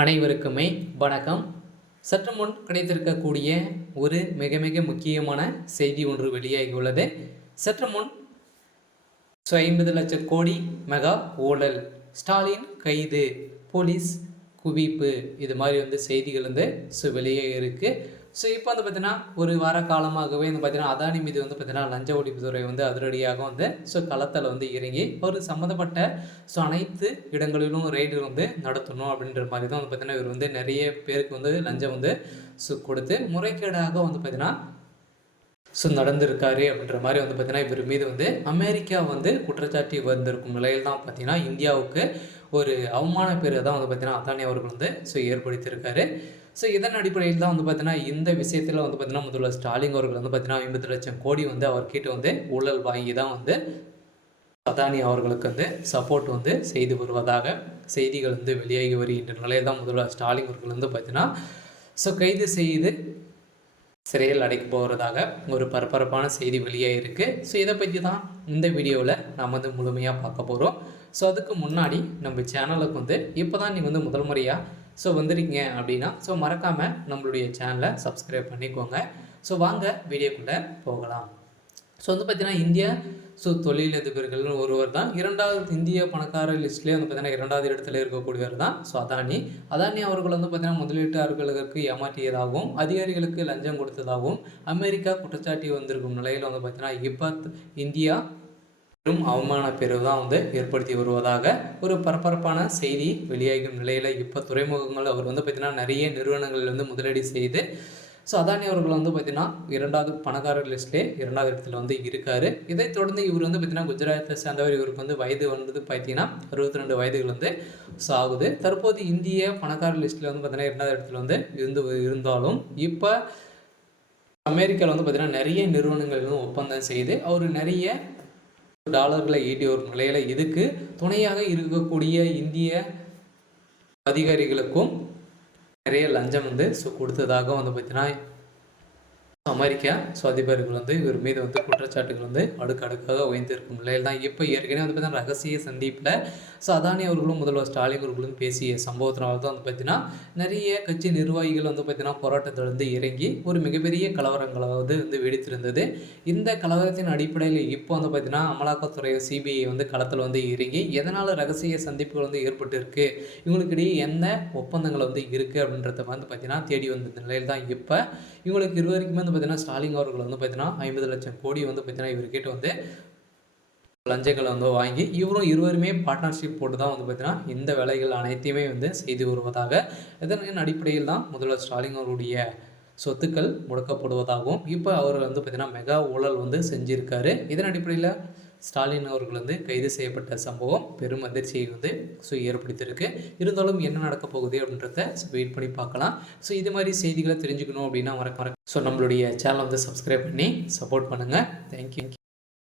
அனைவருக்குமே வணக்கம். சற்று முன் கிடைத்திருக்கக்கூடிய ஒரு மிக மிக முக்கியமான செய்தி ஒன்று வெளியாகியுள்ளது. சற்று முன் 50 லட்சம் கோடி மெகா ஊழல், ஸ்டாலின் கைது, போலீஸ் குவிப்பு, இது மாதிரி செய்திகள் வெளியே இருக்கு. இப்போ பார்த்தீங்கன்னா ஒரு வார காலமாகவே பார்த்தீங்கன்னா அதானி மீது பார்த்தீங்கன்னா லஞ்ச ஒழிப்புத்துறை அதிரடியாக களத்தில் இறங்கி ஒரு சம்மந்தப்பட்ட அனைத்து இடங்களிலும் ரைடு நடத்தணும் அப்படின்ற மாதிரி தான் பார்த்தீங்கன்னா இவர் நிறைய பேருக்கு லஞ்சம் கொடுத்து முறைகேடாக பார்த்தீங்கன்னா நடந்திருக்காரு அப்படின்ற மாதிரி பார்த்தீங்கன்னா இவர் மீது அமெரிக்கா குற்றச்சாட்டி வந்திருக்கும் நிலையில் தான் பார்த்தீங்கன்னா இந்தியாவுக்கு ஒரு அவமான பேரை தான் பார்த்தீங்கன்னா அதானி அவர்கள் ஏற்படுத்தியிருக்காரு. இதன் அடிப்படையில் தான் பார்த்தீங்கன்னா இந்த விஷயத்தில் பார்த்தீங்கன்னா முதல்வர் ஸ்டாலின் அவர்கள் பார்த்தீங்கன்னா 50 லட்சம் கோடி அவர்கிட்ட ஊழல் வாங்கி தான் அதானி அவர்களுக்கு சப்போர்ட் செய்து வருவதாக செய்திகள் வெளியாகி வருகின்ற நிலையில் தான் முதல்வர் ஸ்டாலின் அவர்கள் பார்த்தீங்கன்னா கைது செய்து சிறையில் அடைக்க போகிறதாக ஒரு பரபரப்பான செய்தி வெளியாக இருக்குது. இதை பற்றி தான் இந்த வீடியோவில் நாம் முழுமையாக பார்க்க போகிறோம். அதுக்கு முன்னாடி நம்ம சேனலுக்கு இப்போ தான் நீங்கள் முதல் முறையாக வந்துருக்கீங்க அப்படின்னா மறக்காமல் நம்மளுடைய சேனலை சப்ஸ்கிரைப் பண்ணிக்கோங்க. வாங்க வீடியோக்குள்ளே போகலாம். பார்த்தீங்கன்னா இந்தியா தொழிலதிபர்கள் ஒருவர் தான். இரண்டாவது இந்திய பணக்காரர் லிஸ்ட்லேயே பார்த்தீங்கன்னா 2வது இடத்துல இருக்கக்கூடியவர் தான் அதானி அவர்கள் பார்த்தீங்கன்னா முதலீட்டாளர்களுக்கு ஏமாற்றியதாகவும் அதிகாரிகளுக்கு லஞ்சம் கொடுத்ததாகவும் அமெரிக்கா குற்றச்சாட்டி வந்திருக்கும் நிலையில் பார்த்தீங்கன்னா இப்போ இந்தியா பெரும் அவமான பிரிவு தான் ஏற்படுத்தி வருவதாக ஒரு பரபரப்பான செய்தி வெளியாகும் நிலையில் இப்போ துறைமுகங்கள் அவர் பார்த்தீங்கன்னா நிறைய நிறுவனங்கள் முதலீடு செய்து அதானி அவர்கள் பார்த்தீங்கன்னா 2வது பணக்காரர் லிஸ்ட்லேயே 2வது இடத்துல இருக்கார். இதைத் தொடர்ந்து இவர் பார்த்தீங்கன்னா குஜராத்தை சேர்ந்தவர். இவருக்கு வயது பார்த்தீங்கன்னா 62 வயதுகள் ஆகுது. தற்போது இந்திய பணக்காரர் லிஸ்ட்டில் பார்த்தீங்கன்னா 2வது இடத்துல இருந்தாலும் இப்போ அமெரிக்காவில் பார்த்தீங்கன்னா நிறைய நிறுவனங்கள் ஒப்பந்தம் செய்து அவர் நிறைய டாலர்களை ஈட்டி வரும் நிலையில் இதுக்கு துணையாக இருக்கக்கூடிய இந்திய அதிகாரிகளுக்கும் நிறைய லஞ்சம் கொடுத்ததாக பார்த்தீங்கன்னா அமெரிக்கா அதிபர்கள் இவர் மீது குற்றச்சாட்டுகள் அடுக்கடுக்காக உயர்ந்திருக்கும் நிலையில் தான் இப்போ ஏற்கனவே பார்த்தீங்கன்னா ரகசிய சந்திப்பில் அதானி அவர்களும் முதல்வர் ஸ்டாலின் அவர்களும் பேசிய சம்பவத்தினால தான் பார்த்தீங்கன்னா நிறைய கட்சி நிர்வாகிகள் பார்த்தீங்கன்னா போராட்டத்தில் இறங்கி ஒரு மிகப்பெரிய கலவரங்களாவது வெடித்திருந்தது. இந்த கலவரத்தின் அடிப்படையில் இப்போ பார்த்தீங்கன்னா அமலாக்கத்துறை சிபிஐ களத்தில் இறங்கி எதனால் ரகசிய சந்திப்புகள் ஏற்பட்டு இவங்களுக்கிடையே என்ன ஒப்பந்தங்கள் இருக்குது அப்படின்றத பார்த்தீங்கன்னா தேடி வந்த நிலையில் தான் இப்போ இவங்களுக்கு இருவருக்குமே பார்த்தீங்கன்னா ஸ்டாலின் அவர்கள் பார்த்தீங்கன்னா 50 லட்சம் கோடி பார்த்தீங்கன்னா இவர்கிட்ட லஞ்சங்களை வாங்கி இவரும் இருவருமே பார்ட்னர்ஷிப் போட்டு தான் பார்த்தீங்கன்னா இந்த வேலைகள் அனைத்தையுமே செய்து வருவதாக இதன் அடிப்படையில் தான் முதல்வர் ஸ்டாலின் அவருடைய சொத்துக்கள் முடக்கப்படுவதாகவும் இப்போ அவர் பார்த்தீங்கன்னா மெகா ஊழல் செஞ்சுருக்காரு. இதன் அடிப்படையில் ஸ்டாலின் அவர்கள் கைது செய்யப்பட்ட சம்பவம் பெரும் அதிர்ச்சியை ஏற்படுத்தியிருக்கு. இருந்தாலும் என்ன நடக்க போகுது அப்படின்றத வெயிட் பண்ணி பார்க்கலாம். இது மாதிரி செய்திகளை தெரிஞ்சுக்கணும் அப்படின்னா நம்மளுடைய சேனலை சப்ஸ்கிரைப் பண்ணி சப்போர்ட் பண்ணுங்கள். தேங்க்யூ.